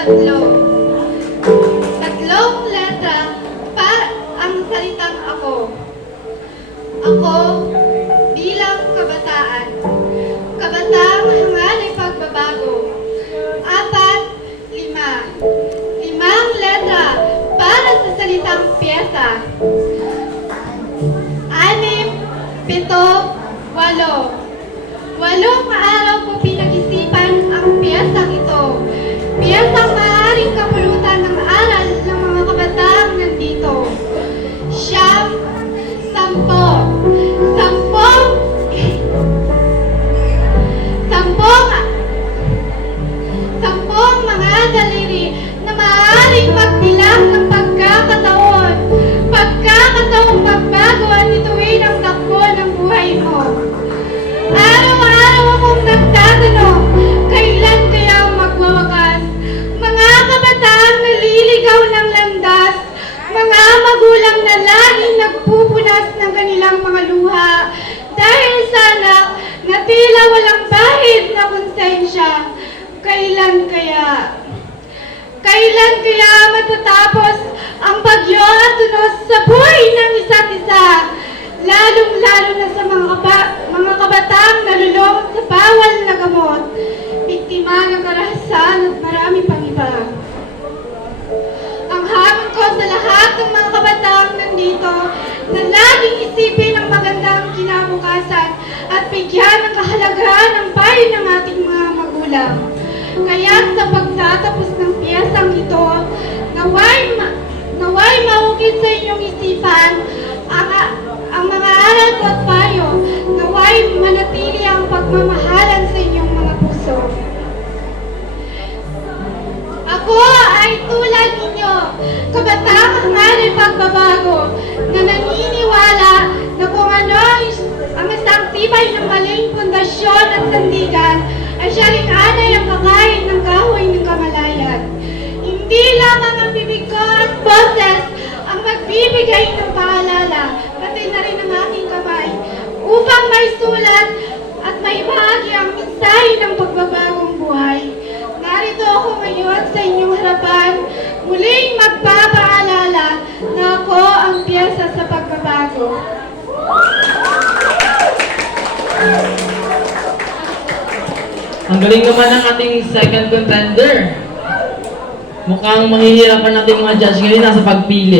tatlo. Tatlong letra para ang salitang ako. Ako bilang kabataan. Kabataang hangalay pagbabago. 4, 5. 5 letra para sa salitang piyesa. 6, 7, 8. 8 araw ko pinag-isipan ang piyesang ito. Piyesang maaaring kapulutan ng aral ng mga kabataang nandito. 9, 10. 10 mga daliri na maaaring magbilang ng pagkakataon. Pagkakataong magbago at ituwin ang takbo ng buhay mo. Araw-araw akong nagtatanong, kailan kaya magwawakas? Mga kabataang naliligaw ng landas, mga magulang na laging nagpupunas ng kanilang mga luha, dahil sa anak na tila walang bahid na konsensya. Kailan kaya? Kailan kaya matatapos ang bagyo at tunos sa buhay ng isa't isa? Lalong-lalo na sa mga kabataang nalulong sa bawal na gamot, biktima ng karahasan at marami pang iba. Ang hamon ko sa lahat ng mga kabataang nandito na laging isipin ang magandang kinabukasan at bigyan ng kahalagahan ang payo ng ating mga magulang. Kaya sa pagtatapos ng piyesang ito, naway maukit sa inyong isipan ang mga aral ko at payo, naway manatili ang pagmamahalan sa inyong mga puso. Ako ay tulad ninyo, kabataang hangalay pagbabago, na naniniwala na kung ano ang isang tibay ng maling pundasyon at sandigan, ay siya rin anay ang kakain ng kahoy ng kamalayan. Hindi lamang ang bibig ko at boses ang magbibigay ng paalala, pati na rin ang aking kamay, upang may sulat at may bahagi ang mensahe ng pagbabagong buhay. Narito ako ngayon sa inyong harapan, muling magpapaalala na ako ang piyesa sa pagbabago. Ang galing naman ng ating second contender. Mukhang mahihirapan natin mga judge ngayon nasa pagpili.